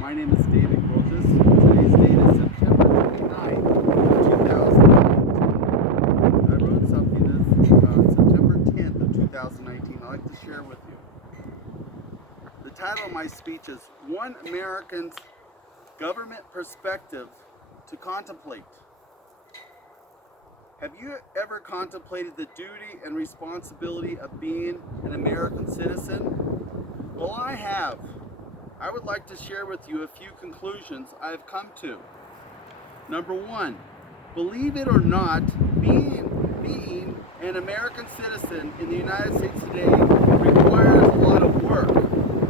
My name is David Grotis. Today's date is September 29th, 2019. I wrote something that's September 10th of 2019 I'd like to share with you. The title of my speech is One American's Government Perspective to Contemplate. Have you ever contemplated the duty and responsibility of being an American citizen? Well, I have. I would like to share with you a few conclusions I have come to. Number one, believe it or not, being an American citizen in the United States today requires a lot of work.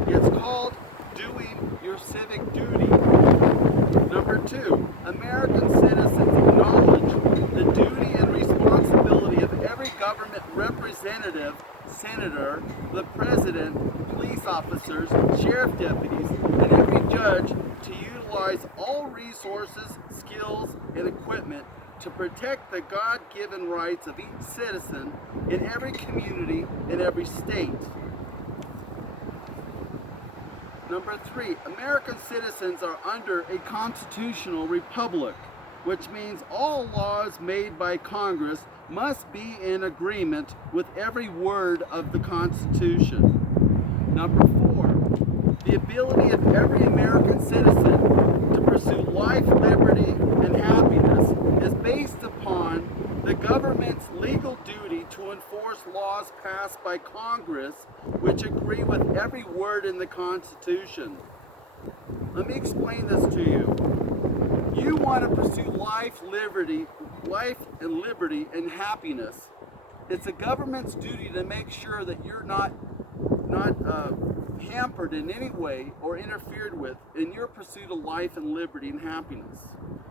It's called doing your civic duty. Number two, American citizens acknowledge the duty and responsibility of every government representative, senator, the president, police officers, sheriff deputies, and every judge to utilize all resources, skills, and equipment to protect the God-given rights of each citizen in every community in every state. Number three, American citizens are under a constitutional republic, which means all laws made by Congress must be in agreement with every word of the Constitution. Number four, the ability of every American citizen to pursue life, liberty, and happiness is based upon the government's legal duty to enforce laws passed by Congress which agree with every word in the Constitution. Let me explain this to you. You want to pursue life and liberty and happiness. It's the government's duty to make sure that you're not hampered in any way or interfered with in your pursuit of life and liberty and happiness.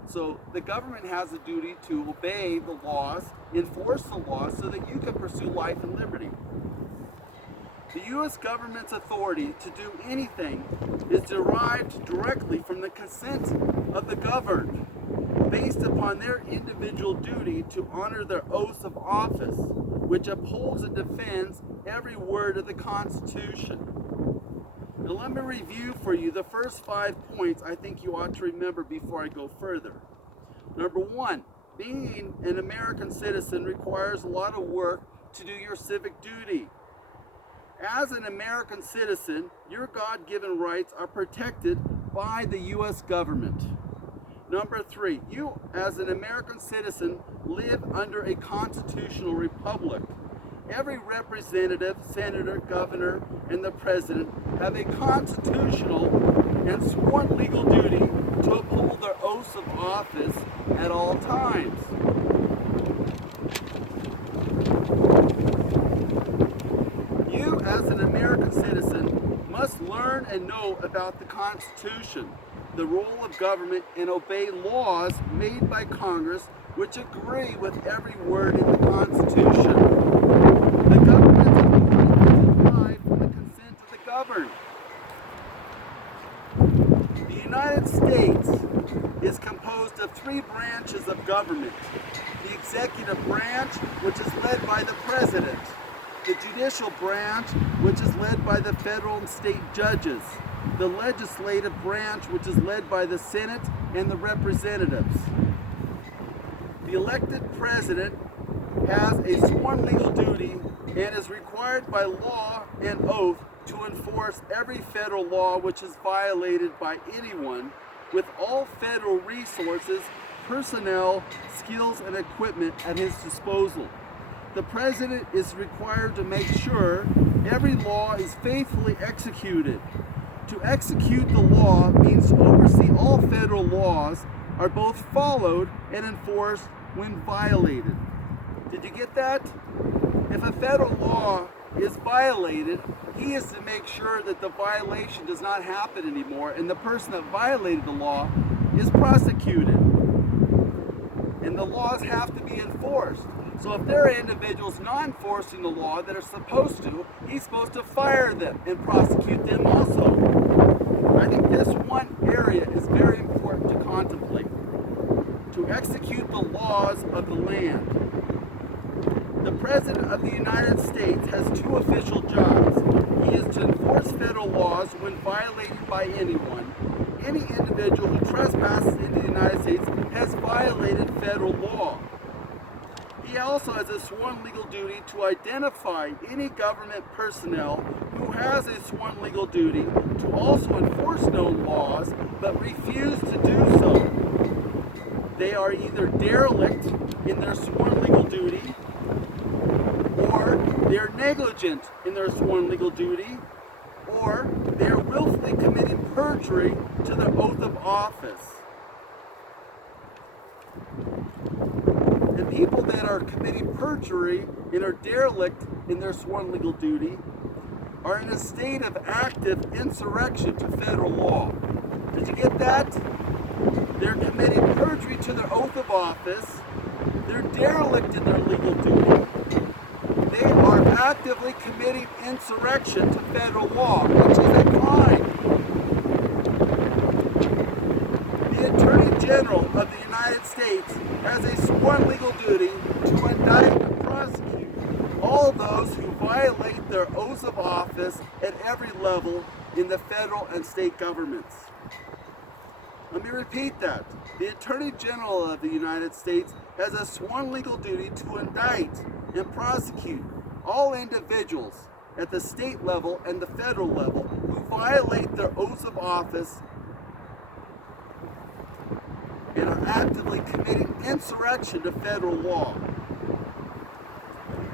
So the government has a duty to obey the laws, enforce the laws so that you can pursue life and liberty. The U.S. government's authority to do anything is derived directly from the consent of the governed, based upon their individual duty to honor their oaths of office, which upholds and defends every word of the Constitution. Now let me review for you the first 5 points I think you ought to remember before I go further. Number one, being an American citizen requires a lot of work to do your civic duty. As an American citizen, your God-given rights are protected by the U.S. government. Number three, you as an American citizen live under a constitutional republic. Every representative, senator, governor, and the president have a constitutional and sworn legal duty to uphold their oaths of office at all times. You, as an American citizen, must learn and know about the Constitution, the role of government, and obey laws made by Congress which agree with every word in the Constitution. The government's authority is derived from the consent of the governed. The United States is composed of 3 branches of government. The executive branch, which is led by the president. The judicial branch, which is led by the federal and state judges. The legislative branch, which is led by the Senate and the representatives. The elected president has a sworn legal duty and is required by law and oath to enforce every federal law which is violated by anyone with all federal resources, personnel, skills, and equipment at his disposal. The president is required to make sure every law is faithfully executed. To execute the law means to oversee all federal laws are both followed and enforced when violated. Did you get that? If a federal law is violated, he is to make sure that the violation does not happen anymore and the person that violated the law is prosecuted. And the laws have to be enforced. So if there are individuals not enforcing the law that are supposed to, he's supposed to fire them and prosecute them also. I think this one area is very important to contemplate. To execute the laws of the land. The President of the United States has 2 official jobs. He is to enforce federal laws when violated by anyone, any individual who trespasses into the United States has violated federal law. He also has a sworn legal duty to identify any government personnel who has a sworn legal duty to also enforce known laws but refuse to do so. They are either derelict in their sworn legal duty, or they are negligent in their sworn legal duty, or they are willfully committing perjury to their oath of office. And people that are committing perjury and are derelict in their sworn legal duty are in a state of active insurrection to federal law. Did you get that? They're committing perjury to their oath of office. They're derelict in their legal duty. They are actively committing insurrection to federal law, which is a crime. The Attorney General of the United States has a sworn legal duty to indict and prosecute all those who violate their oaths of office at every level in the federal and state governments. Let me repeat that. The Attorney General of the United States has a sworn legal duty to indict and prosecute all individuals at the state level and the federal level who violate their oaths of office and are actively committing insurrection to federal law.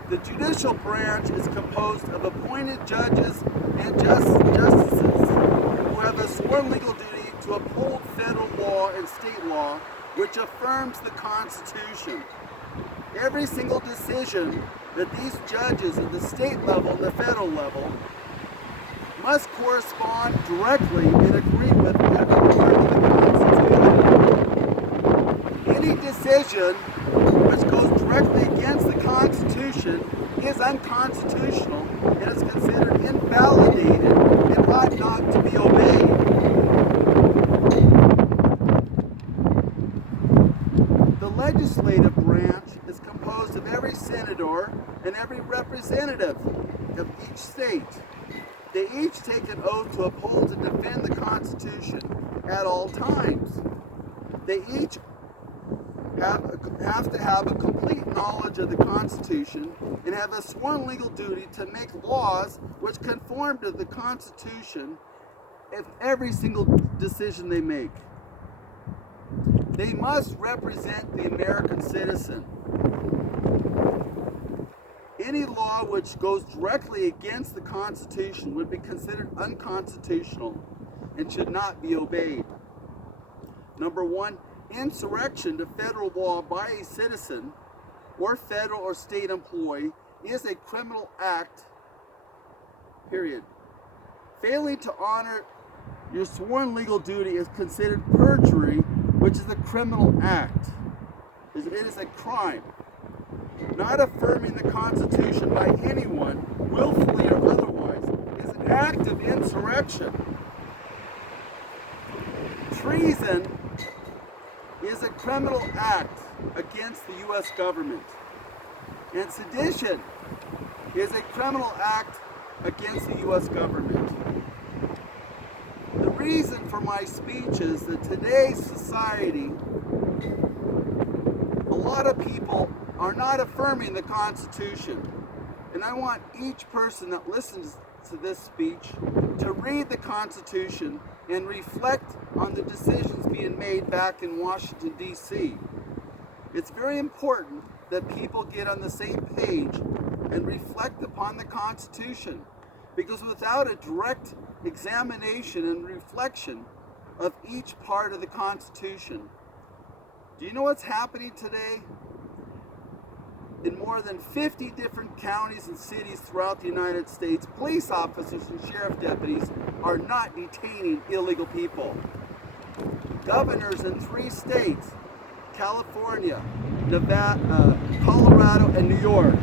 The judicial branch is composed of appointed judges and justices who have a sworn legal duty to uphold federal law and state law, which affirms the Constitution. Every single decision that these judges at the state level and the federal level must correspond directly and agree with every part of the Constitution. Any decision which goes directly against the Constitution is unconstitutional and is considered invalidated and ought not to be obeyed. The legislative branch is composed of every senator and every representative of each state. They each take an oath to uphold and defend the Constitution at all times. They each have to have a complete knowledge of the Constitution and have a sworn legal duty to make laws which conform to the Constitution in every single decision they make. They must represent the American citizen. Any law which goes directly against the Constitution would be considered unconstitutional and should not be obeyed. Number one, insurrection to federal law by a citizen or federal or state employee is a criminal act, period. Failing to honor your sworn legal duty is considered perjury, which is a criminal act. It is a crime. Not affirming the Constitution by anyone, willfully or otherwise, is an act of insurrection. Treason is a criminal act against the U.S. government. And sedition is a criminal act against the U.S. government. The reason for my speech is that today's society, a lot of people are not affirming the Constitution. And I want each person that listens to this speech to read the Constitution and reflect on the decisions being made back in Washington, D.C. It's very important that people get on the same page and reflect upon the Constitution, because without a direct examination and reflection of each part of the Constitution, do you know what's happening today? In more than 50 different counties and cities throughout the United States, police officers and sheriff deputies are not detaining illegal people. Governors in 3 states, California, Nevada, Colorado, and New York,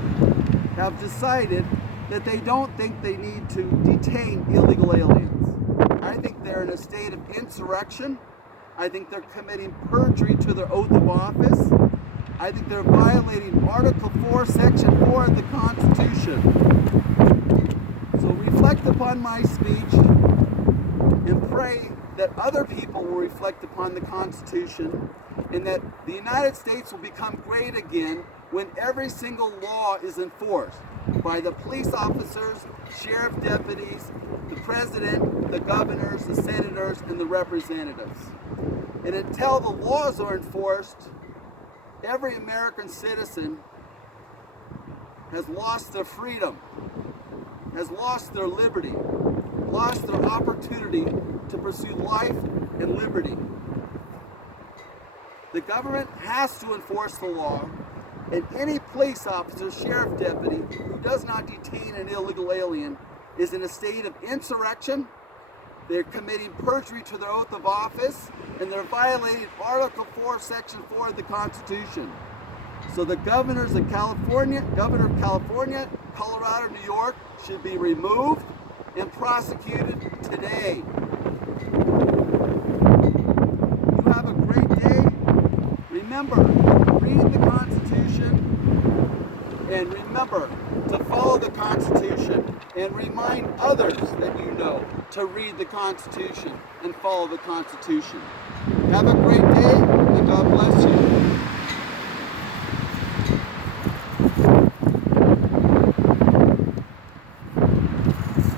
have decided that they don't think they need to detain illegal aliens. I think they're in a state of insurrection. I think they're committing perjury to their oath of office. I think they're violating Article 4, Section 4 of the Constitution. So reflect upon my speech and pray that other people will reflect upon the Constitution and that the United States will become great again when every single law is enforced by the police officers, sheriff deputies, the president, the governors, the senators, and the representatives. And until the laws are enforced, every American citizen has lost their freedom, has lost their liberty, lost their opportunity to pursue life and liberty. The government has to enforce the law, and any police officer, sheriff deputy who does not detain an illegal alien is in a state of insurrection. They're committing perjury to their oath of office, and they're violating Article 4, Section 4 of the Constitution. So the governors of California, Governor of California, Colorado, New York, should be removed and prosecuted today. You have a great day. Remember, read the Constitution, and remember to follow the Constitution, and remind others that you know to read the Constitution and follow the Constitution. Have a great